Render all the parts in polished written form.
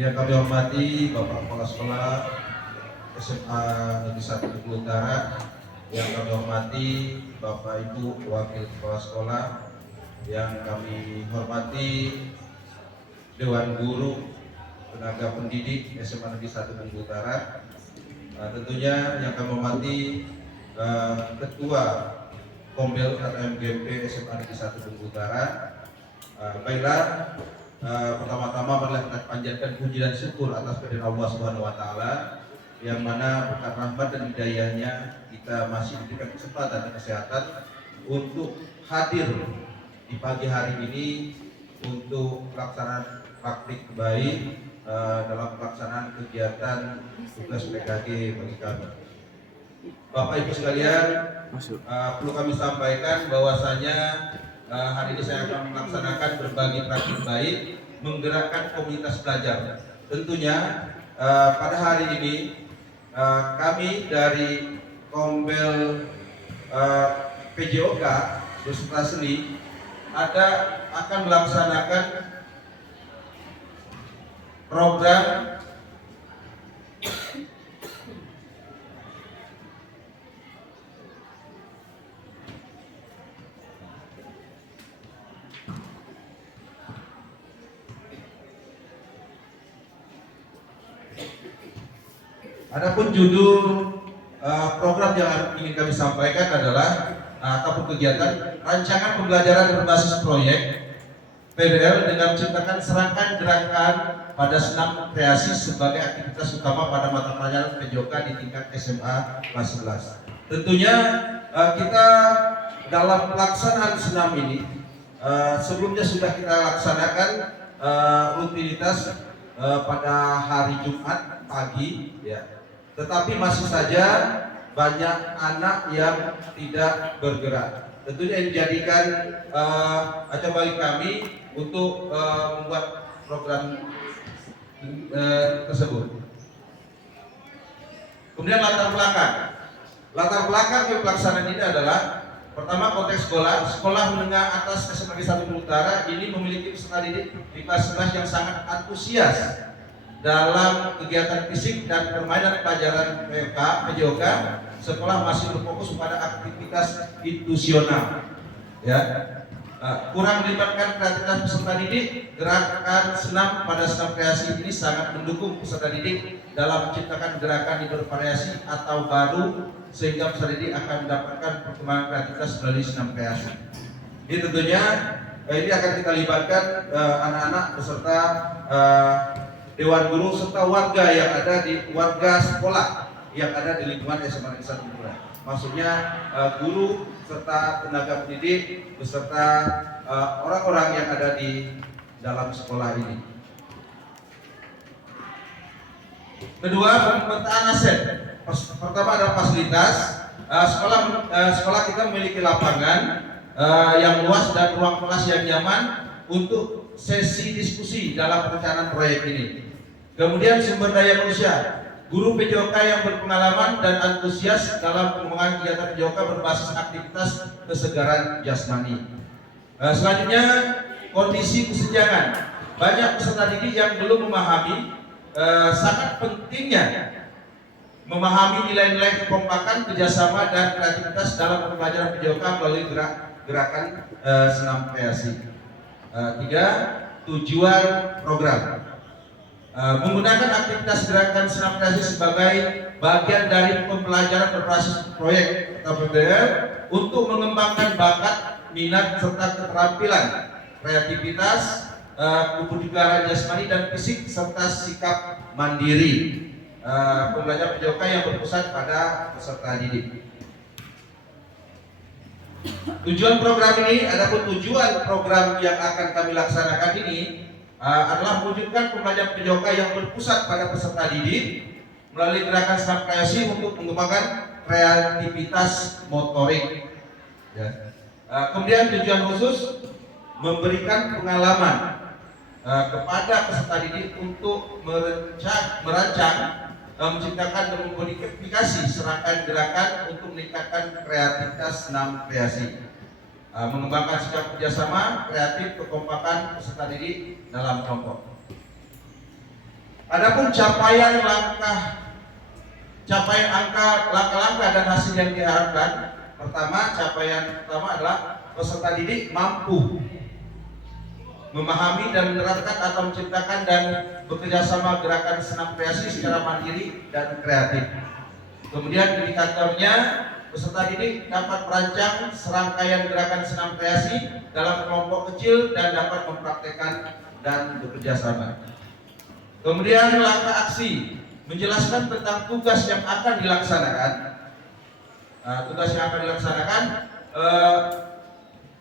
Yang kami hormati Bapak Kepala Sekolah SMA Negeri 1 Duku Utara, yang kami hormati Bapak Ibu Wakil Kepala Sekolah, yang kami hormati Dewan Guru Tenaga Pendidik SMA Negeri 1 Duku Utara, tentunya yang kami hormati Ketua Kombel atau MGMP SMA Negeri 1 Duku Utara. Baiklah, pertama-tama marilah kita panjatkan puji dan syukur atas kehadirat Allah Subhanahu wa taala, yang mana berkat rahmat dan hidayahnya kita masih diberikan kesempatan dan kesehatan untuk hadir di pagi hari ini untuk pelaksanaan praktik baik dalam pelaksanaan kegiatan tugas PKG bagi kami. Bapak Ibu sekalian, perlu kami sampaikan bahwasanya hari ini saya akan melaksanakan berbagi praktik baik menggerakkan komunitas belajar. Tentunya pada hari ini kami dari Kombel PJOK beserta SELI akan melaksanakan program Adapun judul program yang ingin kami sampaikan adalah ataupun kegiatan rancangan pembelajaran berbasis proyek PBL dengan menciptakan serangkaian gerakan pada senam kreasi sebagai aktivitas utama pada mata pelajaran PJOK di tingkat SMA kelas 11. Tentunya kita dalam pelaksanaan senam ini sebelumnya sudah kita laksanakan rutinitas pada hari Jumat pagi, ya. Tetapi masih saja banyak anak yang tidak bergerak. Tentunya ini dijadikan acuan bagi kami untuk membuat program tersebut. Kemudian latar belakang pelaksanaan ini adalah pertama konteks sekolah menengah atas SMA Negeri 1 Duku Utara ini memiliki peserta didik di kelas 11 yang sangat antusias dalam kegiatan fisik dan permainan pelajaran PJOK. Sekolah masih berfokus pada aktivitas institusional, ya. Kurang melibatkan kreativitas peserta didik. Gerakan senam pada senam kreasi ini sangat mendukung peserta didik dalam menciptakan gerakan yang bervariasi atau baru, sehingga peserta didik akan mendapatkan perkembangan kreativitas melalui senam kreasi. Ini tentunya ini akan kita libatkan anak-anak beserta Dewan Guru serta warga yang ada di sekolah yang ada di lingkungan SMA Negeri 1 Duku Utara. Maksudnya guru serta tenaga pendidik beserta orang-orang yang ada di dalam sekolah ini. Kedua, pemetaan aset. Pertama adalah fasilitas. Sekolah kita memiliki lapangan yang luas dan ruang kelas yang nyaman untuk sesi diskusi dalam perencanaan proyek ini. Kemudian sumber daya manusia. Guru PJOK yang berpengalaman dan antusias dalam pengembangan kegiatan PJOK berbasis aktivitas kesegaran jasmani. Selanjutnya, kondisi kesenjangan. Banyak peserta didik yang belum memahami sangat pentingnya memahami nilai-nilai kekompakan, kerjasama, dan kreativitas dalam pembelajaran PJOK melalui gerakan senam kreasi. 3. Tujuan program. Menggunakan aktivitas gerakan senam kreasi sebagai bagian dari pembelajaran berbasis proyek atau PBL untuk mengembangkan bakat, minat, serta keterampilan, kreativitas, kebugaran jasmani dan fisik, serta sikap mandiri. Pembelajaran PJOK yang berpusat pada peserta didik. Tujuan program ini, adapun tujuan program yang akan kami laksanakan ini adalah mewujudkan pembelajaran PJOK yang berpusat pada peserta didik melalui gerakan senam kreasi untuk mengembangkan kreativitas motorik. Ya. Kemudian tujuan khusus memberikan pengalaman kepada peserta didik untuk merancang, menciptakan dan memodifikasi serangkaian gerakan untuk meningkatkan kreativitas senam kreasi. Mengembangkan sikap kerjasama, kreatif, kekompakan peserta didik dalam kelompok. Adapun capaian langkah dan hasil yang diharapkan, capaian pertama adalah peserta didik mampu memahami dan menerapkan atau menciptakan dan bekerja sama gerakan senam kreasi secara mandiri dan kreatif. Kemudian indikatornya, peserta didik dapat merancang serangkaian gerakan senam kreasi dalam kelompok kecil dan dapat mempraktekkan dan bekerja sama. Kemudian langkah aksi, menjelaskan tentang tugas yang akan dilaksanakan.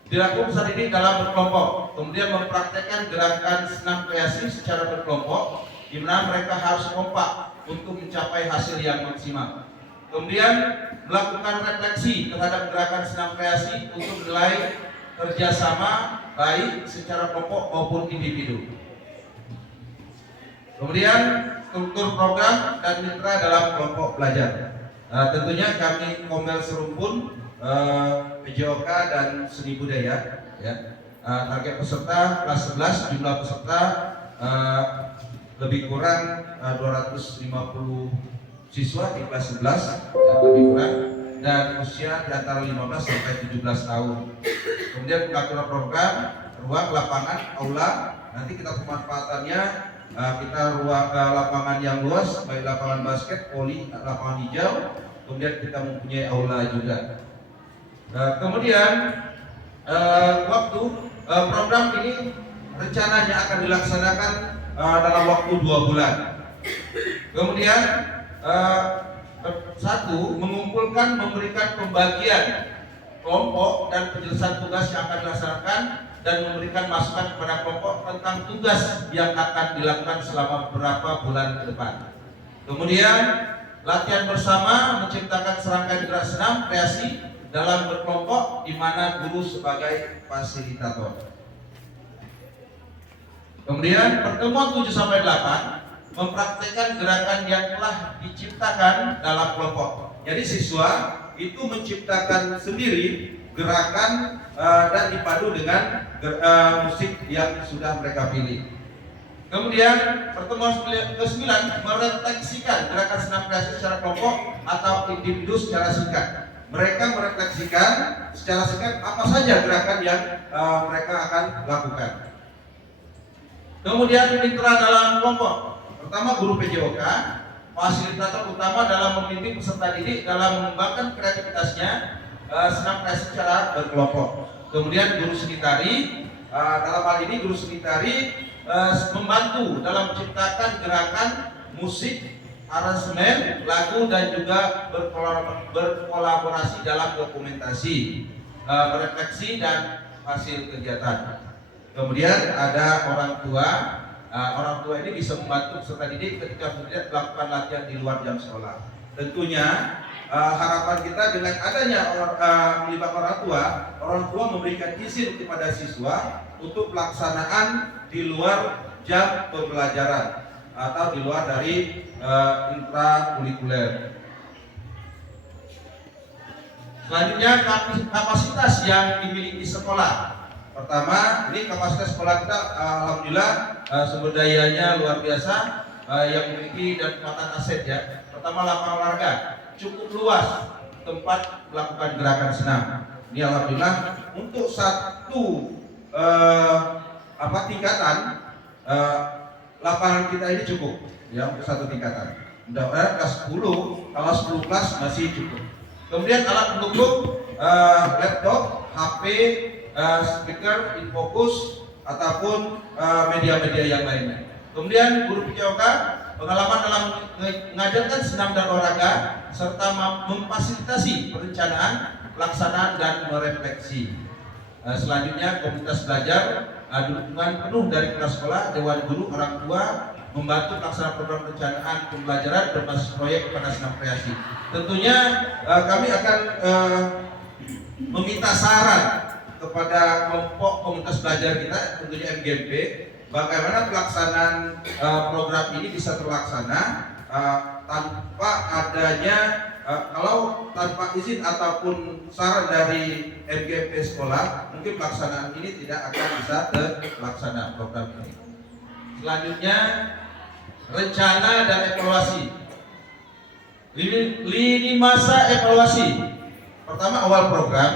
Dilakukan peserta didik dalam berkelompok, kemudian mempraktekkan gerakan senam kreasi secara berkelompok, di mana mereka harus kompak untuk mencapai hasil yang maksimal. Kemudian melakukan refleksi terhadap gerakan senam kreasi untuk menilai kerjasama baik secara kelompok maupun individu. Kemudian struktur program dan mitra dalam kelompok belajar. Tentunya kami Komel Serumpun, PJOK dan Seni Budaya, ya. Target peserta kelas 11, jumlah peserta lebih kurang 250 siswa di kelas 11, ya, lebih kurang, dan usia di antara 15 sampai 17 tahun. Kemudian pengaturan program, ruang, lapangan, aula. Nanti kita pemanfaatannya, kita ruang lapangan yang luas, baik lapangan basket, voli, lapangan hijau. Kemudian kita mempunyai aula juga. Kemudian waktu program ini rencananya akan dilaksanakan dalam waktu 2 bulan. Kemudian mengumpulkan, memberikan pembagian kelompok dan penjelasan tugas yang akan dilaksanakan dan memberikan masukan kepada kelompok tentang tugas yang akan dilakukan selama beberapa bulan ke depan. Kemudian latihan bersama, menciptakan serangkaian gerak senam kreasi dalam berkelompok di mana guru sebagai fasilitator. Kemudian pertemuan 7-8 mempraktikkan gerakan yang telah diciptakan dalam kelompok. Jadi siswa itu menciptakan sendiri gerakan dan dipadu dengan musik yang sudah mereka pilih. Kemudian pertemuan ke-9 merefleksikan gerakan senam kreasi secara kelompok atau individu secara singkat. Mereka merefleksikan secara singkat apa saja gerakan yang mereka akan lakukan. Kemudian mitra dalam kelompok. Pertama, guru PJOK, fasilitator utama dalam membimbing peserta didik dalam mengembangkan kreativitasnya senam kreasi secara berkelompok. Kemudian guru seni tari, dalam hal ini guru seni tari membantu dalam menciptakan gerakan musik, aransemen, lagu dan juga berkolaborasi dalam dokumentasi, refleksi dan hasil kegiatan. Kemudian ada orang tua ini bisa membantu peserta didik ketika melakukan latihan di luar jam sekolah. Tentunya harapan kita dengan adanya melibatkan orang tua memberikan izin kepada siswa untuk pelaksanaan di luar jam pembelajaran atau di luar dari intrakurikuler. Selanjutnya kapasitas yang dimiliki sekolah. Pertama, ini kapasitas sekolah kita alhamdulillah sumber dayanya luar biasa, yang memiliki dan kekuatan aset, ya. Pertama, lapangan olahraga cukup luas tempat melakukan gerakan senam. Ini alhamdulillah untuk satu tingkatan lapangan kita ini cukup, ya, untuk satu tingkatan. Mudah-mudahan kelas 10, kalau 10 kelas masih cukup. Kemudian alat pendukung, laptop, HP, speaker, infokus ataupun media-media yang lainnya. Kemudian guru PJOK pengalaman dalam mengajarkan senam dan olahraga serta memfasilitasi perencanaan, pelaksanaan dan merefleksi. Selanjutnya komunitas belajar, dukungan penuh dari kepala sekolah, dewan guru, orang tua, membantu pelaksanaan program perencanaan pembelajaran berbasis proyek kepada senam kreasi. Tentunya kami akan meminta saran kepada kelompok komunitas belajar kita, tentunya MGMP, bagaimana pelaksanaan program ini bisa terlaksana tanpa adanya kalau tanpa izin ataupun saran dari MGMP sekolah, mungkin pelaksanaan ini tidak akan bisa terlaksana program ini. Selanjutnya rencana dan evaluasi. Lini masa evaluasi. Pertama, awal program,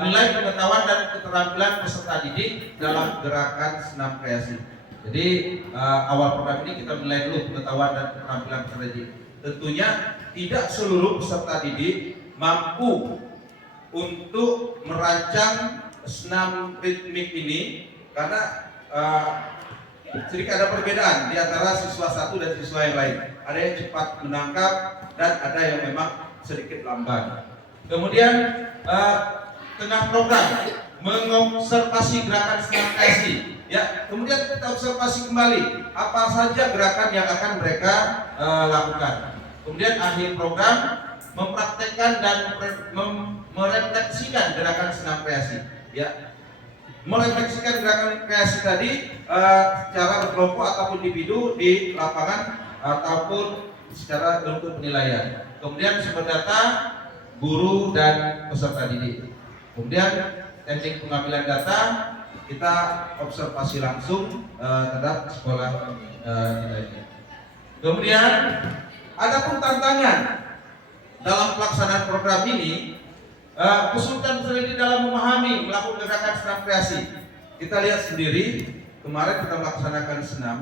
menilai pengetahuan dan keterampilan peserta didik dalam gerakan senam kreasi. Jadi awal program ini kita menilai dulu pengetahuan dan keterampilan peserta didik. Tentunya tidak seluruh peserta didik mampu untuk merancang senam ritmik ini, karena sedikit ada perbedaan di antara siswa satu dan siswa yang lain. Ada yang cepat menangkap dan ada yang memang sedikit lambat. Kemudian tengah program mengobservasi gerakan senam kreasi. Ya, kemudian kita observasi kembali apa saja gerakan yang akan mereka lakukan. Kemudian akhir program mempraktekkan dan merefleksikan gerakan senam kreasi. Ya, merefleksikan gerakan kreasi tadi secara berkelompok ataupun individu di lapangan ataupun secara bentuk penilaian. Kemudian sumber data guru dan peserta didik. Kemudian teknik pengambilan data kita observasi langsung terhadap sekolah nilainya. Kemudian adapun tantangan dalam pelaksanaan program ini, kesulitan terjadi dalam memahami melakukan gerakan senam kreasi. Kita lihat sendiri, kemarin kita melaksanakan senam,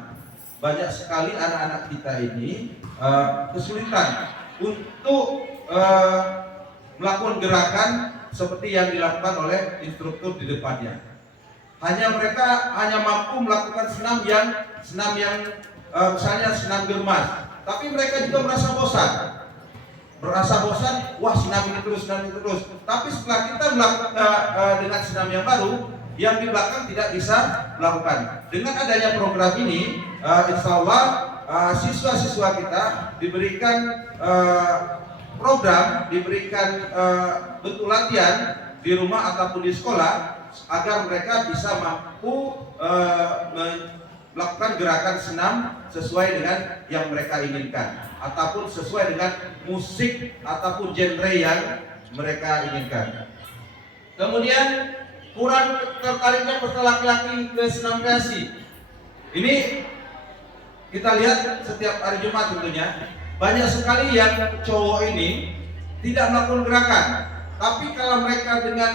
banyak sekali anak-anak kita ini kesulitan untuk melakukan gerakan seperti yang dilakukan oleh instruktur di depannya. Mereka hanya mampu melakukan senam yang misalnya senam germas, tapi mereka juga merasa bosan, wah senam ini terus. Tapi setelah kita melakukan dengan senam yang baru, yang di belakang tidak bisa melakukan. Dengan adanya program ini, insya Allah siswa-siswa kita diberikan program, diberikan bentuk latihan di rumah ataupun di sekolah, agar mereka bisa mampu melakukan gerakan senam sesuai dengan yang mereka inginkan, ataupun sesuai dengan musik ataupun genre yang mereka inginkan. Kemudian kurang tertariknya peserta laki-laki ke senam kreasi. Ini kita lihat setiap hari Jumat tentunya banyak sekali yang cowok ini tidak melakukan gerakan, tapi kalau mereka dengan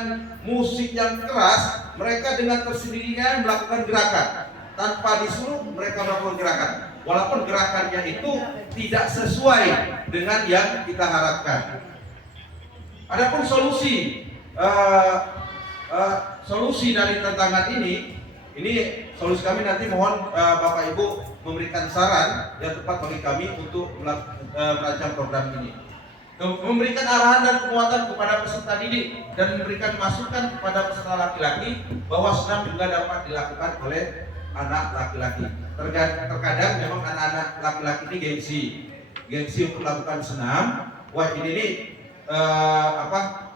musik yang keras, mereka dengan tersendirinya melakukan gerakan. Tanpa disuruh mereka melakukan gerakan, walaupun gerakannya itu tidak sesuai dengan yang kita harapkan. Adapun solusi dari tantangan ini solusi kami nanti mohon Bapak Ibu memberikan saran yang tepat bagi kami untuk merancang program ini. Memberikan arahan dan penguatan kepada peserta didik dan memberikan masukan kepada peserta laki-laki bahwa senam juga dapat dilakukan oleh anak laki-laki. Terkadang memang anak-anak laki-laki ini gengsi untuk melakukan senam. Wah ini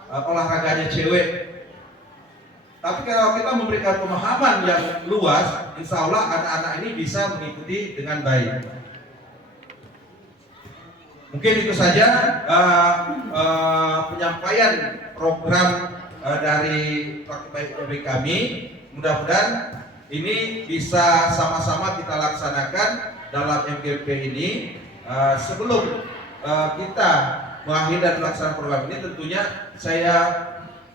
olahraganya cewek. Tapi kalau kita memberikan pemahaman yang luas, insya Allah anak-anak ini bisa mengikuti dengan baik. Mungkin itu saja penyampaian program dari Praktik kami. Mudah-mudahan ini bisa sama-sama kita laksanakan dalam MGP ini. Sebelum kita mengakhiri dan melaksanakan program ini, tentunya saya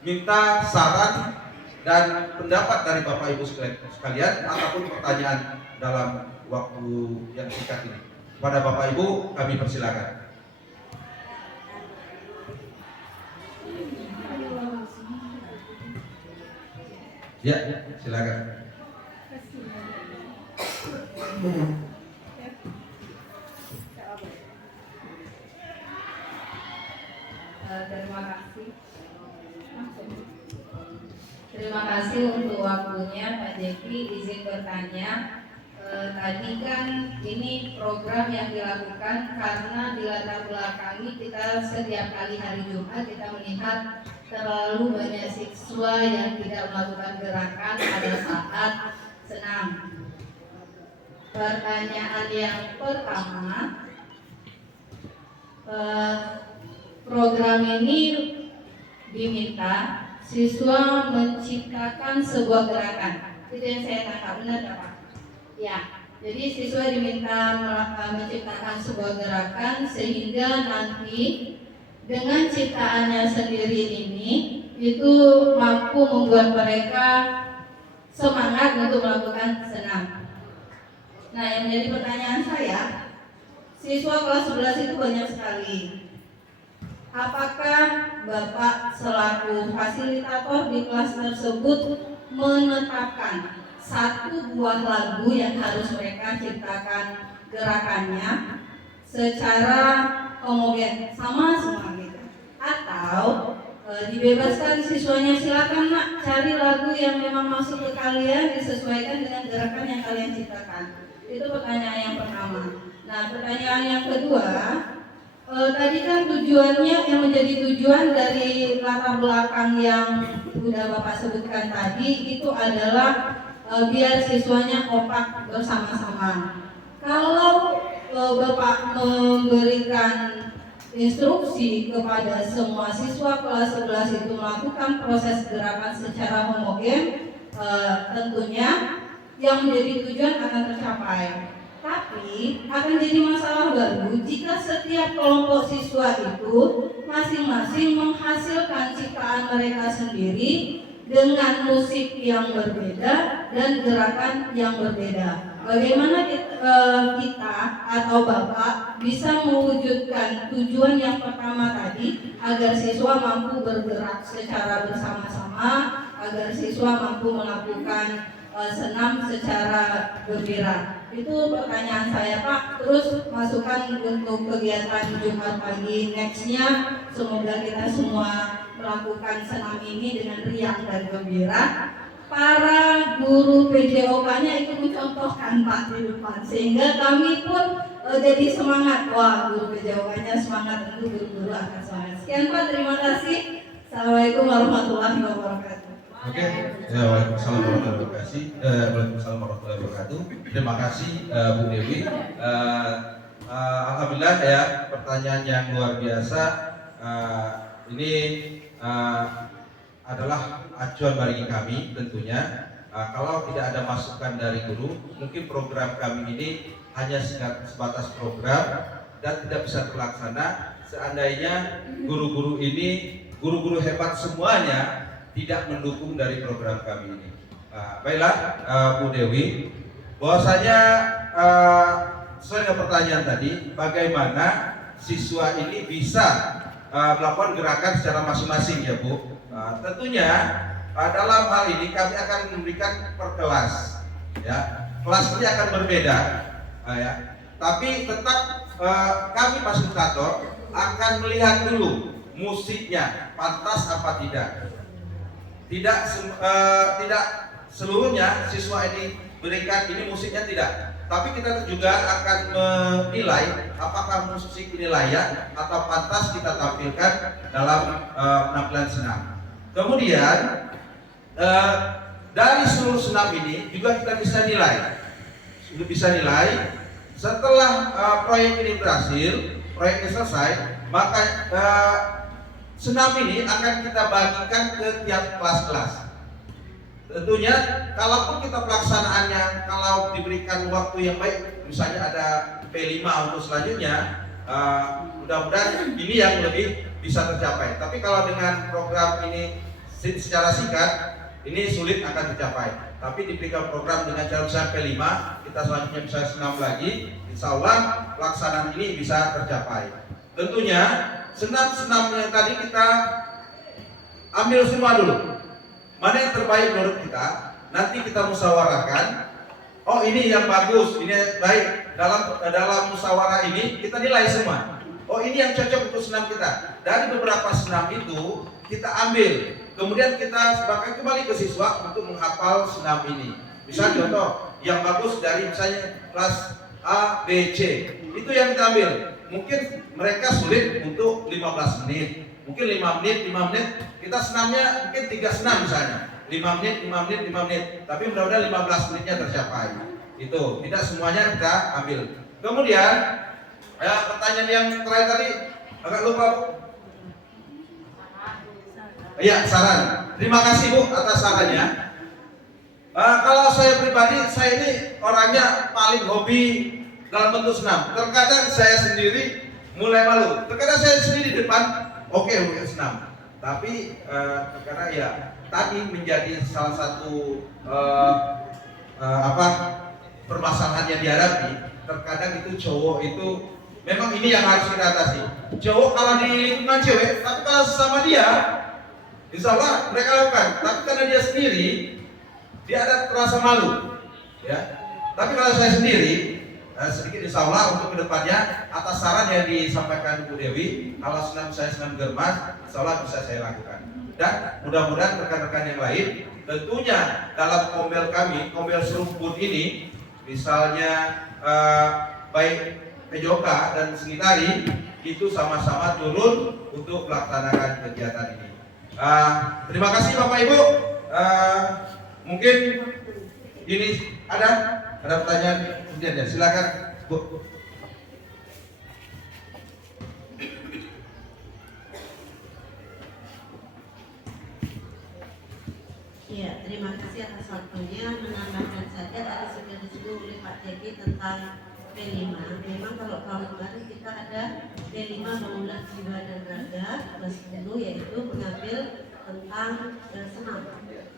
minta saran dan pendapat dari Bapak Ibu sekalian ataupun pertanyaan dalam waktu yang singkat ini. Kepada Bapak Ibu kami persilakan. Ya, silakan. Terima kasih untuk waktunya Pak Jeki. Izin bertanya, tadi kan ini program yang dilakukan karena di latar belakangi kita setiap kali hari Jumat kita melihat terlalu banyak siswa yang tidak melakukan gerakan pada saat senam. Pertanyaan yang pertama, program ini diminta siswa menciptakan sebuah gerakan. Itu yang saya tangkap, benar Pak? Ya. Jadi siswa diminta menciptakan sebuah gerakan sehingga nanti dengan ciptaannya sendiri ini itu mampu membuat mereka semangat untuk melakukan senam. Nah, yang menjadi pertanyaan saya, siswa kelas 11 itu banyak sekali. Apakah Bapak selaku fasilitator di kelas tersebut menetapkan satu buah lagu yang harus mereka ciptakan gerakannya secara homogen sama semua gitu? Atau dibebaskan siswanya, silakan nak cari lagu yang memang masuk ke kalian, disesuaikan dengan gerakan yang kalian ciptakan? Itu pertanyaan yang pertama. Nah, pertanyaan yang kedua, tadi kan tujuannya, yang menjadi tujuan dari latar belakang yang sudah Bapak sebutkan tadi itu adalah biar siswanya kompak bersama-sama. Kalau Bapak memberikan instruksi kepada semua siswa kelas 11 itu melakukan proses gerakan secara homogen, tentunya yang menjadi tujuan akan tercapai. Tapi akan jadi masalah baru jika setiap kelompok siswa itu masing-masing menghasilkan ciptaan mereka sendiri dengan musik yang berbeda dan gerakan yang berbeda. Bagaimana kita atau Bapak bisa mewujudkan tujuan yang pertama tadi agar siswa mampu bergerak secara bersama-sama, agar siswa mampu melakukan senam secara gembira? Itu pertanyaan saya, Pak. Terus masukan untuk kegiatan Jumat pagi nextnya, semoga kita semua melakukan senam ini dengan riang dan gembira. Para guru PJOK-nya itu mencontohkan Pak di depan, sehingga kami pun jadi semangat. Wah, guru PJOK-nya semangat, tentu guru-guru akan semangat. Sekian Pak, terima kasih. Assalamualaikum warahmatullahi wabarakatuh. Oke, ya, waalaikumsalam warahmatullahi wabarakatuh. Terima kasih Bu Dewi. Alhamdulillah ya, pertanyaan yang luar biasa. Ini adalah acuan bagi kami tentunya. Kalau tidak ada masukan dari guru, mungkin program kami ini hanya sebatas program dan tidak bisa terlaksana seandainya guru-guru ini, guru-guru hebat semuanya tidak mendukung dari program kami ini. Baiklah Bu Dewi, bahwasanya sesuai dengan pertanyaan tadi, bagaimana siswa ini bisa melakukan gerakan secara masing-masing ya Bu. Tentunya dalam hal ini kami akan memberikan per kelas, ya. Kelas ini akan berbeda, ya. Tapi tetap kami fasilitator akan melihat dulu musiknya pantas apa tidak. Tidak seluruhnya siswa ini berikan ini musiknya tidak, tapi kita juga akan menilai apakah musik ini layak atau pantas kita tampilkan dalam penampilan senam. Kemudian dari seluruh senam ini juga kita bisa nilai. Setelah proyek ini berhasil, proyek ini selesai, maka senam ini akan kita bagikan ke tiap kelas-kelas. Tentunya, kalaupun kita pelaksanaannya, kalau diberikan waktu yang baik, misalnya ada P5 untuk selanjutnya, mudah-mudahan ini yang lebih bisa tercapai. Tapi kalau dengan program ini secara singkat, ini sulit akan tercapai. Tapi diberikan program dengan cara misalnya P5, kita selanjutnya bisa senam lagi, insya Allah pelaksanaan ini bisa tercapai. Tentunya senam-senam yang tadi kita ambil semua dulu. Mana yang terbaik menurut kita? Nanti kita musyawarahkan. Oh, ini yang bagus, ini baik. Dalam musyawarah ini kita nilai semua. Oh, ini yang cocok untuk senam kita. Dari beberapa senam itu kita ambil. Kemudian kita bahkan kembali ke siswa untuk menghafal senam ini. Misalnya contoh yang bagus dari misalnya kelas A, B, C. Itu yang kita ambil. Mungkin mereka sulit untuk 15 menit, mungkin 5 menit, kita senamnya mungkin 3 senam misalnya, 5 menit, tapi mudah-mudahan 15 menitnya tercapai. Itu, tidak semuanya kita ambil. Kemudian, pertanyaan yang terakhir tadi, agak lupa Bu. Ya, saran. Terima kasih Bu atas sarannya. Kalau saya pribadi, saya ini orangnya paling hobi dalam bentuk senam. Terkadang saya sendiri mulai malu. Terkadang saya sendiri di depan, oke senam. Tapi terkadang ya tadi menjadi salah satu permasalahan yang dihadapi. Terkadang itu cowok itu memang ini yang harus kita atasi. Cowok kalau di lingkungan cewek, tapi kalau sesama dia, insya Allah mereka lakukan. Tapi karena dia sendiri, dia ada terasa malu, ya. Tapi kalau saya sendiri, sedikit insya Allah untuk kedepannya atas saran yang disampaikan Bu Dewi, kalau saya senam germas, insya Allah bisa saya lakukan. Dan mudah-mudahan rekan-rekan yang lain, tentunya dalam kombel kami, kombel serumpun ini, misalnya baik Pejoka dan Sengitari itu sama-sama turun untuk melaksanakan kegiatan ini. Terima kasih Bapak Ibu. Mungkin ini ada pertanyaan kemudian ya, silakan Bu. Iya, terima kasih atas waktunya. Menambahkan saja tadi sudah disebut oleh Pak Jeki tentang P5. Memang kalau tahun kemarin kita ada P5 Bangunan Jiwa dan Raga kelas 10, yaitu mengambil tentang senam.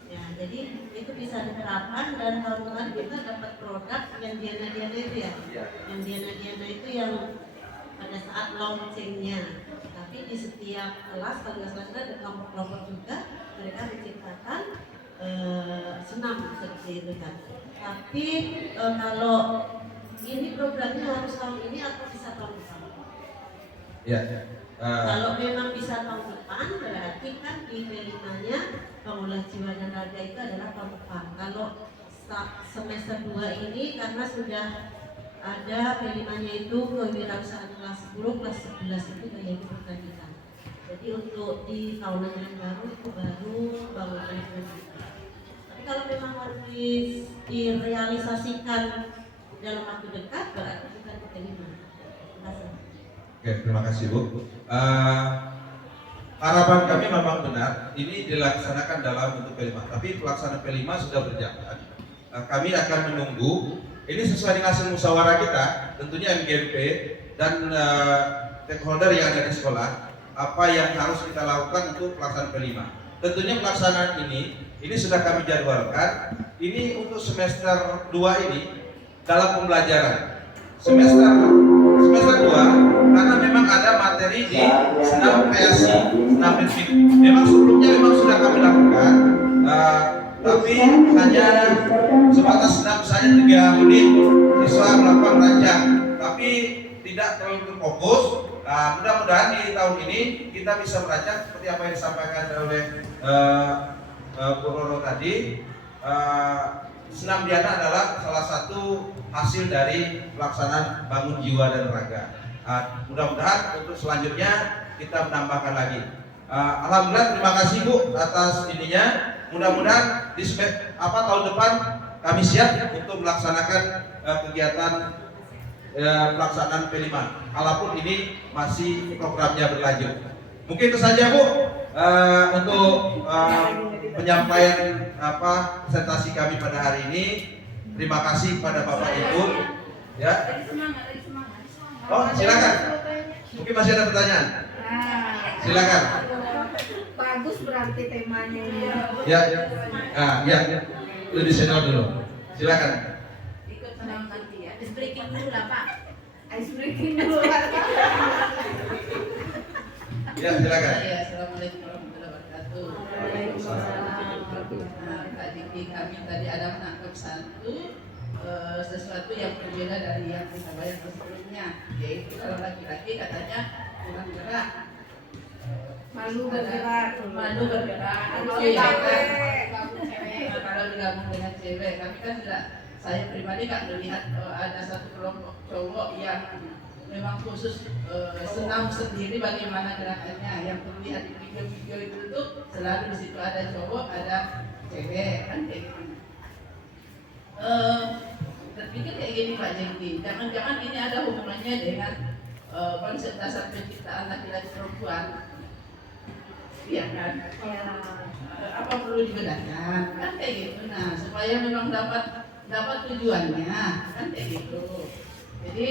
Ya, jadi itu bisa diterapkan, dan tahun kemarin kita dapat produk yang Diana itu ya. Yang Diana itu yang pada saat launchingnya. Tapi di setiap kelas kalau nggak salah ada kelompok-kelompok juga mereka menciptakan senam seperti itu kan. Tapi kalau ini programnya harus tahun ini atau bisa tahun depan? Ya. Kalau memang bisa tahun depan, berarti kan di P5-nya Bangunlah Jiwa dan Raga itu adalah tahun depan. Kalau semester 2 ini karena sudah ada P5-nya itu kewirausahaan kelas 10, kelas 11 itu kayak pertandingan. Jadi untuk di tahunan yang baru itu baru Bangunlah Jiwa dan Raga. Tapi kalau memang harus direalisasikan dalam waktu dekat, berarti bukan P5. Terima kasih. Oke, terima kasih Bu. Harapan kami memang benar ini dilaksanakan dalam bentuk P5, tapi pelaksanaan P5 sudah berjalan. Kami akan menunggu ini sesuai dengan hasil musyawarah kita, tentunya MGMP dan stakeholder yang ada di sekolah, apa yang harus kita lakukan untuk pelaksanaan P5. Tentunya pelaksanaan ini sudah kami jadwalkan. Ini untuk semester 2 ini dalam pembelajaran. Semester 2 karena memang ada materi di senam kreasi, senam fisik. Memang sebelumnya sudah kami lakukan, tapi hanya sebatas senam saja 3 menit siswa melakukan rancang, tapi tidak terlalu terfokus. Mudah-mudahan di tahun ini kita bisa merancang seperti apa yang disampaikan oleh Bu Roro tadi. Senam Diana adalah salah satu hasil dari pelaksanaan Bangun Jiwa dan Raga. Mudah-mudahan untuk selanjutnya kita menambahkan lagi. Alhamdulillah, terima kasih Bu atas ininya. Mudah-mudahan di tahun depan kami siap untuk melaksanakan kegiatan pelaksanaan P5. Kalaupun ini masih programnya berlanjut. Mungkin itu saja Bu untuk penyampaian presentasi kami pada hari ini. Terima kasih pada Bapak Ibu. Ya. Oh, silakan. Mungkin masih ada pertanyaan. Silakan. Bagus berarti temanya ini. Ya. Ya. Lebih senior dulu. Silakan. Ikut senam nanti ya. Ice breaking dulu lah Pak. Ice breaking dulu. Ya, silakan. Assalamualaikum warahmatullahi wabarakatuh. Kak Diki, kami tadi ada menangkap sesuatu yang berbeda dari yang kita bayar sebelumnya, yaitu kalau laki-laki katanya kurang gerak, Malu bergerak. Kalau digabung dengan cewek, tapi kan tidak. Saya pribadi kan melihat ada satu kelompok cowok yang memang khusus senam sendiri bagaimana gerakannya. Yang terlihat di video-video itu tuh selalu di situ ada cowok, ada cewek, kan kayak gitu. Terpikir kayak gini Pak Jengki, jangan-jangan ini ada hubungannya dengan konsep dasar penciptaan laki-laki perempuan, iya kan? apa perlu dibedakan kan kayak gitu. Nah supaya memang dapat tujuannya kan kayak gitu. Jadi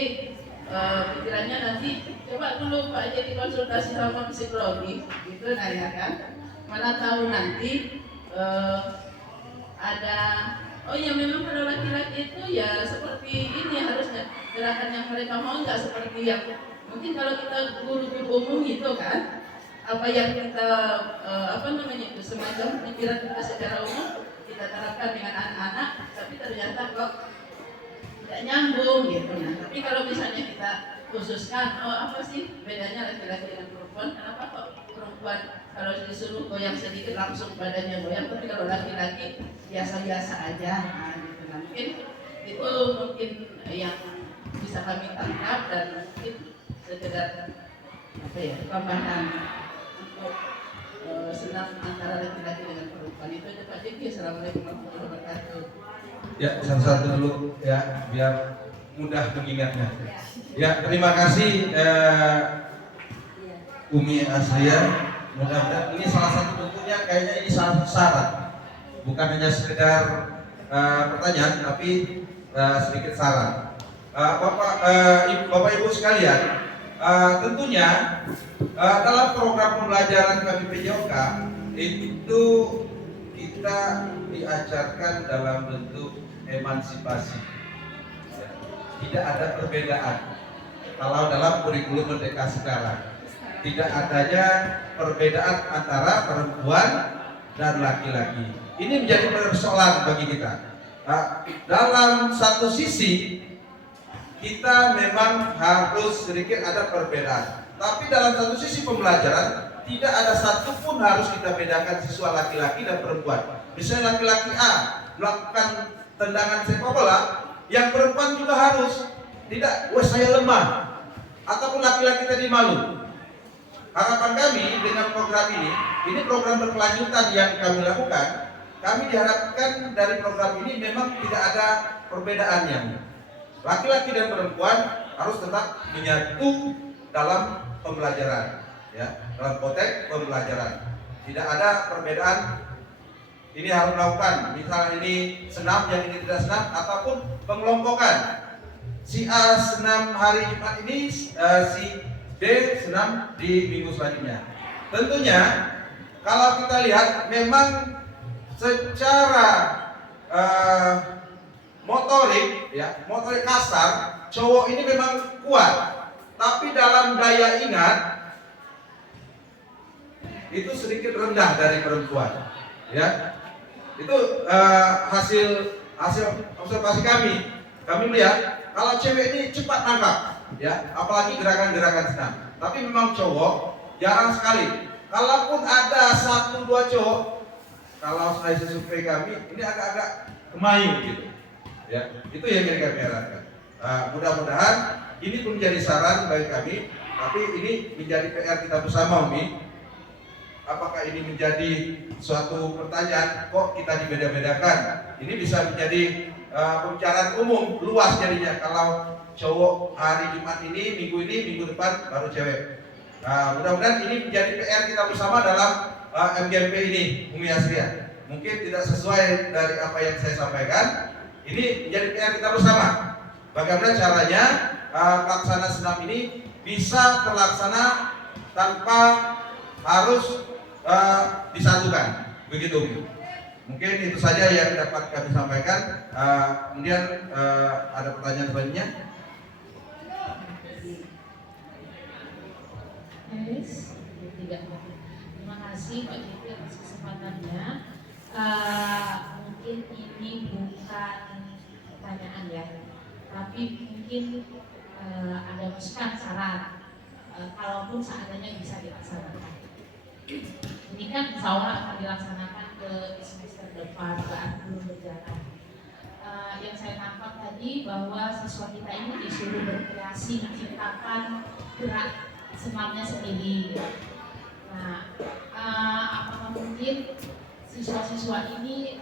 pikirannya nanti coba dulu Pak jadi konsultasi sama psikologi gitu, nah ya kan, mana tahu nanti ada oh ya memang kalau laki-laki itu ya seperti ini harusnya gerakan yang mereka mau, nggak seperti yang mungkin kalau kita guru-guru umum gitu kan, apa yang kita apa namanya itu semacam pikiran kita secara umum kita terapkan dengan anak-anak, tapi ternyata kok tidak nyambung gitu. Nah, tapi kalau misalnya kita khususkan, oh apa sih bedanya laki-laki dan perempuan? Kenapa kok perempuan kalau disuruh goyang sedikit langsung badannya goyang, tapi kalau laki-laki biasa-biasa aja, nah, gitu. Nah, mungkin yang bisa kami tangkap dan mungkin sekedar apa ya tambahan untuk senam antara laki-laki dengan perempuan itu aja Pak Diki. Assalamualaikum warahmatullahi wabarakatuh. Ya, satu-satu dulu ya, biar mudah mengingatnya. Ya, terima kasih Umi Asria. Mudah-mudahan ini salah satu bentuknya, kayaknya ini salah satu syarat, bukan hanya sekedar pertanyaan, tapi sedikit saran. Bapak Ibu sekalian, tentunya dalam program pembelajaran kami PJOK itu kita diajarkan dalam bentuk emansipasi. Tidak ada perbedaan. Kalau dalam kurikulum Merdeka sekarang, tidak adanya perbedaan antara perempuan dan laki-laki. Ini menjadi persoalan bagi kita. Dalam satu sisi kita memang harus sedikit ada perbedaan, tapi dalam satu sisi pembelajaran tidak ada satupun harus kita bedakan siswa laki-laki dan perempuan. Misalnya laki-laki A melakukan tendangan sepak bola, yang perempuan juga harus. Tidak, wah saya lemah, ataupun laki-laki tadi malu. Harapan kami dengan program ini program berkelanjutan yang kami lakukan. Kami diharapkan dari program ini memang tidak ada perbedaannya. Laki-laki dan perempuan harus tetap menyatu dalam pembelajaran, ya, dalam konteks pembelajaran. Tidak ada perbedaan. Ini harus melakukan, misalnya ini senam, yang ini tidak senam, ataupun pengelompokan. Si A senam hari Jumat ini, si B senam di minggu selanjutnya. Tentunya kalau kita lihat memang secara motorik, ya, motorik kasar, cowok ini memang kuat, tapi dalam daya ingat itu sedikit rendah dari perempuan, ya. Itu hasil observasi kami. Kami melihat kalau cewek ini cepat nangkap, ya, apalagi gerakan-gerakan senam. Tapi memang cowok jarang sekali. Kalaupun ada 1-2 cowok, kalau saya survei kami, ini agak-agak kemayu gitu. Ya, itu yang kami harapkan. Mudah-mudahan ini pun menjadi saran bagi kami. Tapi ini menjadi PR kita bersama, Umi. Apakah ini menjadi suatu pertanyaan, kok kita dibeda-bedakan? Ini bisa menjadi pembicaraan umum, luas jadinya. Kalau cowok hari Jumat ini, minggu depan baru cewek. Mudah-mudahan ini menjadi PR kita bersama dalam MGMP ini, Umi Asria. Mungkin tidak sesuai dari apa yang saya sampaikan. Ini menjadi PR kita bersama. Bagaimana caranya pelaksana senam ini bisa terlaksana tanpa harus disatukan, begitu. Mungkin itu saja yang dapat kami sampaikan. Kemudian ada pertanyaan selanjutnya. Terima kasih Pak Diki atas kesempatannya. Mungkin ini bukan pertanyaan ya, tapi mungkin ada masukan saran. Kalaupun seandainya bisa dilaksanakan. Ini kan insya Allah akan dilaksanakan ke semester depan, saat belum berjalan. Yang saya tangkap tadi bahwa siswa kita ini disuruh berkreasi, menciptakan gerak senamnya sendiri. Nah, apakah mungkin siswa-siswa ini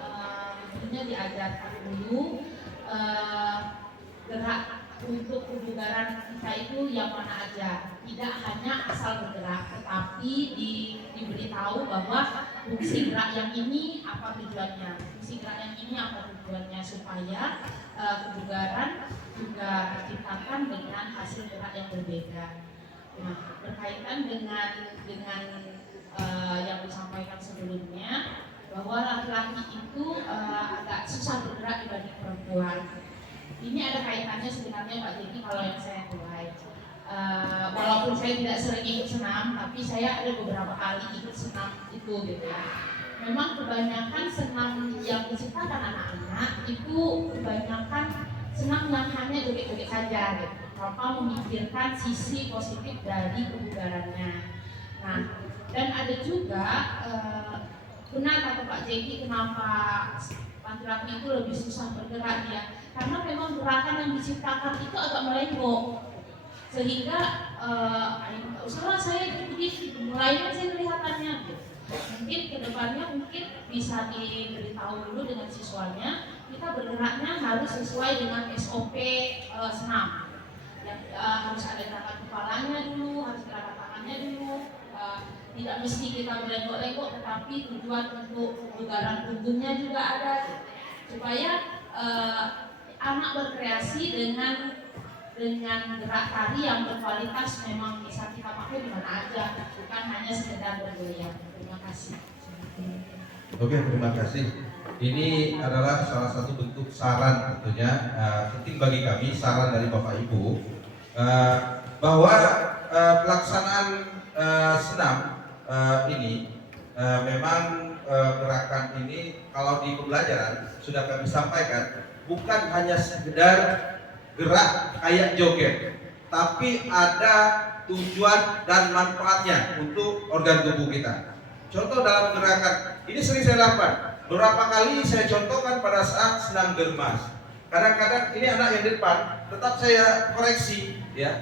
tentunya diajarkan dulu gerak untuk kebugaran kita itu yang mana aja, tidak hanya asal bergerak, tetapi diberitahu bahwa fungsi gerak yang ini apa tujuannya, supaya kebugaran juga terciptakan dengan hasil gerak yang berbeda. Nah, berkaitan dengan yang disampaikan sebelumnya bahwa laki-laki itu agak susah bergerak dibanding perempuan. Ini ada kaitannya sebenarnya Pak Jadi kalau yang saya mulai. Walaupun saya tidak sering ikut senam, tapi saya ada beberapa kali ikut senam itu gitu ya. Memang kebanyakan senam yang diciptakan anak-anak itu kebanyakan senam yang hanya joget-joget saja gitu, tanpa memikirkan sisi positif dari kebugarannya. Nah, dan ada juga benar kata Pak Jeki kenapa laki-laki itu lebih susah bergerak ya, karena memang gerakan yang diciptakan itu agak melenggok, sehingga usaha saya itu begitu, mulainya saya kelihatannya gitu. Mungkin kedepannya bisa diberitahu dulu dengan siswanya, kita bergeraknya harus sesuai dengan SOP senam. Harus ada gerakan kepalanya dulu, harus gerakan tangannya dulu. Tidak mesti kita melenggok-lenggok, tetapi tujuan untuk kebugaran punggungnya juga ada, supaya anak berkreasi dengan gerak tari yang berkualitas memang bisa kita pakai di mana aja, bukan hanya sekedar bergoyang. Terima kasih. Oke, terima kasih. Ini adalah salah satu bentuk saran tentunya penting bagi kami, saran dari Bapak Ibu bahwa pelaksanaan senam ini memang gerakan ini kalau di pembelajaran sudah kami sampaikan bukan hanya sekedar gerak kayak joget, tapi ada tujuan dan manfaatnya untuk organ tubuh kita. Contoh dalam gerakan ini sering saya lakukan, beberapa kali saya contohkan pada saat senam germas. Kadang-kadang ini anak yang di depan, tetap saya koreksi, ya,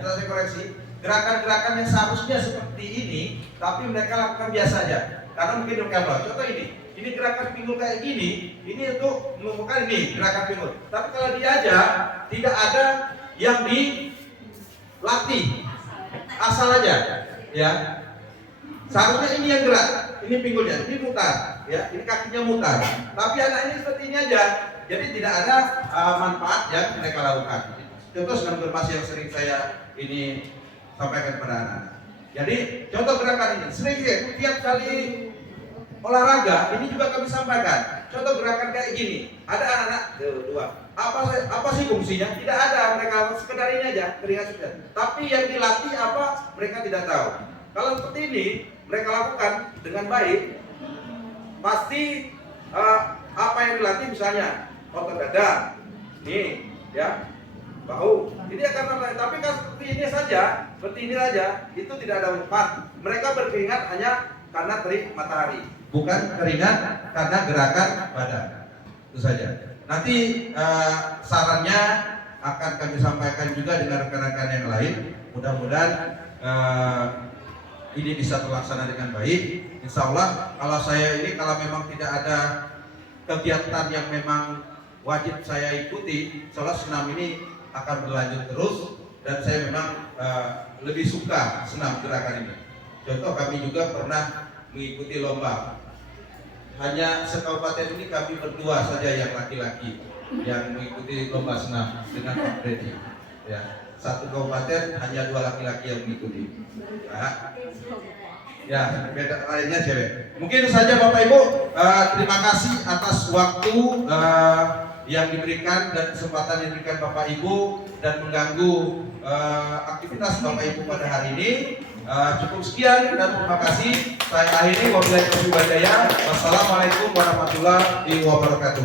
gerakan-gerakan yang seharusnya seperti ini, tapi mereka lakukan biasa aja. Karena mungkin mereka bilang, contoh ini gerakan pinggul kayak gini, ini untuk menumbuhkan ini gerakan pinggul. Tapi kalau diajar, tidak ada yang dilatih, asal aja, ya. Seharusnya ini yang gerak, ini pinggulnya, ini mutar, ya, ini kakinya mutar. Tapi anak ini seperti ini aja, jadi tidak ada manfaat yang mereka lakukan. Contoh senam germas yang sering saya ini sampaikan kepada anak. Jadi contoh gerakan ini sering tiap kali olahraga ini juga kami sampaikan. Contoh gerakan kayak gini, ada anak-anak dua. Apa sih fungsinya? Tidak ada, mereka sekedar ini aja, keringat sudah. Tapi yang dilatih apa? Mereka tidak tahu. Kalau seperti ini mereka lakukan dengan baik, pasti apa yang dilatih misalnya otot dada, nih, ya, bahu, ini akan terlatih. Tapi kalau seperti ini saja, itu tidak ada manfaat. Mereka berkeringat hanya karena terik matahari, bukan keringat karena gerakan badan. Itu saja. Nanti sarannya akan kami sampaikan juga dengan rekan-rekan yang lain. Mudah-mudahan ini bisa terlaksana dengan baik. Insya Allah kalau saya ini kalau memang tidak ada kegiatan yang memang wajib saya ikuti, insya Allah senam ini akan berlanjut terus. Dan saya memang lebih suka senam gerakan ini. Contoh kami juga pernah mengikuti lomba. Hanya sekabupaten ini kami berdua saja yang laki-laki yang mengikuti lomba senam dengan Pak Freddy. Ya, satu kabupaten hanya 2 laki-laki yang mengikuti. Nah, ya, beda lainnya cewek. Mungkin saja Bapak Ibu, terima kasih atas waktu yang diberikan dan kesempatan yang diberikan Bapak Ibu dan mengganggu aktivitas Bapak Ibu pada hari ini. Cukup sekian dan terima kasih. Saya akhiri wabillahi taufiq wal hidayah. Wassalamualaikum warahmatullahi wabarakatuh.